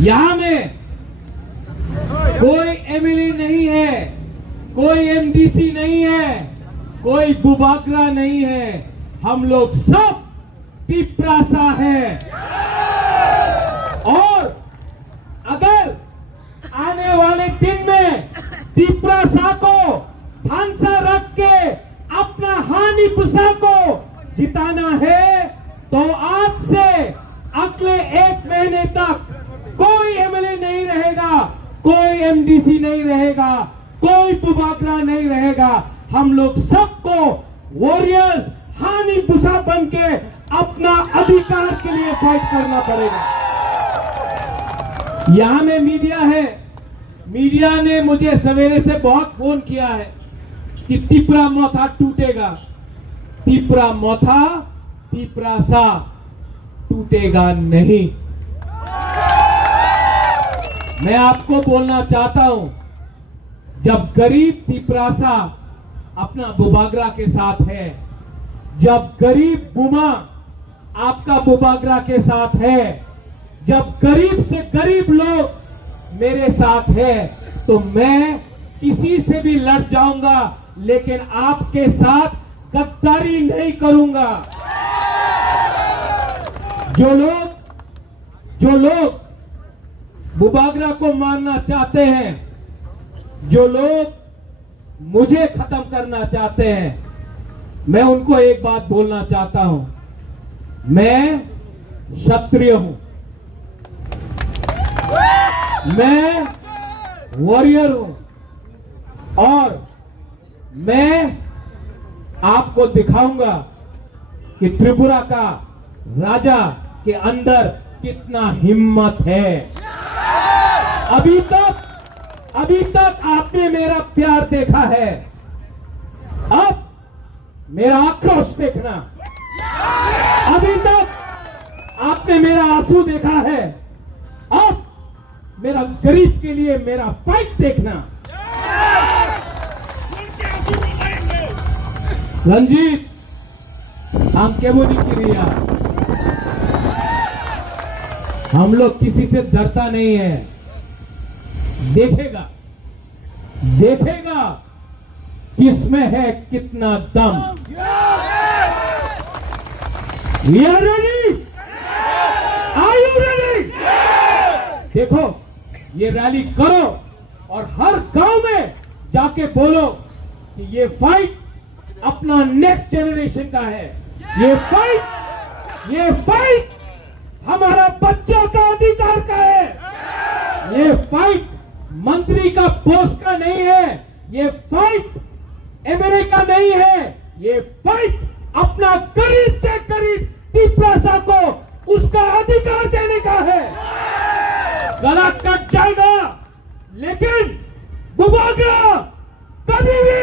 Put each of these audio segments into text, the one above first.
यहां में कोई एमएलए नहीं है, कोई एमडीसी नहीं है, कोई बुबागरा नहीं है, हम लोग सब तिपरासा है। और अगर आने वाले दिन में तिपरासा को फांसा रख के अपना हानिपुसा को जिताना है तो आज से अगले 1 महीने तक कोई एमएलए नहीं रहेगा, कोई एमडीसी नहीं रहेगा, कोई बुबागरा नहीं रहेगा। हम लोग सबको वॉरियर्स हानिपुसा बन के अपना अधिकार के लिए फाइट करना पड़ेगा। यहां में मीडिया है, मीडिया ने मुझे सवेरे से बहुत फोन किया है कि तिपरा मोथा टूटेगा। तिपरा मोथा तिपरासा टूटेगा नहीं। मैं आपको बोलना चाहता हूं, जब गरीब तिपरासा अपना बुबागरा के साथ है, जब गरीब बुमा आपका बुबागरा के साथ है, जब गरीब से गरीब लोग मेरे साथ है, तो मैं किसी से भी लड़ जाऊंगा, लेकिन आपके साथ गद्दारी नहीं करूंगा। जो लोग बुबागरा को मारना चाहते हैं, जो लोग मुझे खत्म करना चाहते हैं, मैं उनको एक बात बोलना चाहता हूं, मैं क्षत्रिय हूं, मैं वॉरियर हूं और मैं आपको दिखाऊंगा कि त्रिपुरा का राजा के अंदर कितना हिम्मत है। अभी तक आपने मेरा प्यार देखा है, अब मेरा आक्रोश देखना। अभी तक आपने मेरा आंसू देखा है, अब मेरा गरीब के लिए मेरा फाइट देखना। रंजीत हम केवोनी की रिया, हम लोग किसी से डरता नहीं है। देखेगा किसमें है कितना दम। We are ready? Are you ready? देखो, ये रैली करो और हर गांव में जाके बोलो कि ये फाइट अपना नेक्स्ट जनरेशन का है। ये फाइट हमारा बच्चों का अधिकार का है। ये फाइट मंत्री का पोस्ट का नहीं है, ये फाइट एमएलए का नहीं है, ये फाइट अपना गरीब से गरीब तिपरासा को उसका अधिकार देने का है। गला कट जाएगा, लेकिन बुबागरा कभी भी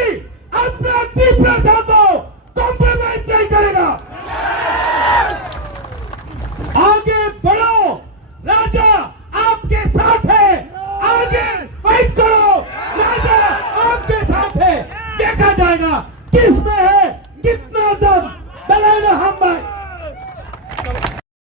अपना तिपरासा को कॉम्प्रोमाइज नहीं करेगा। आगे बढ़ो, राजा आपके साथ है, आगे फाइट करो, राजा आपके साथ है। देखा जाएगा किसमें है कितना दम। हम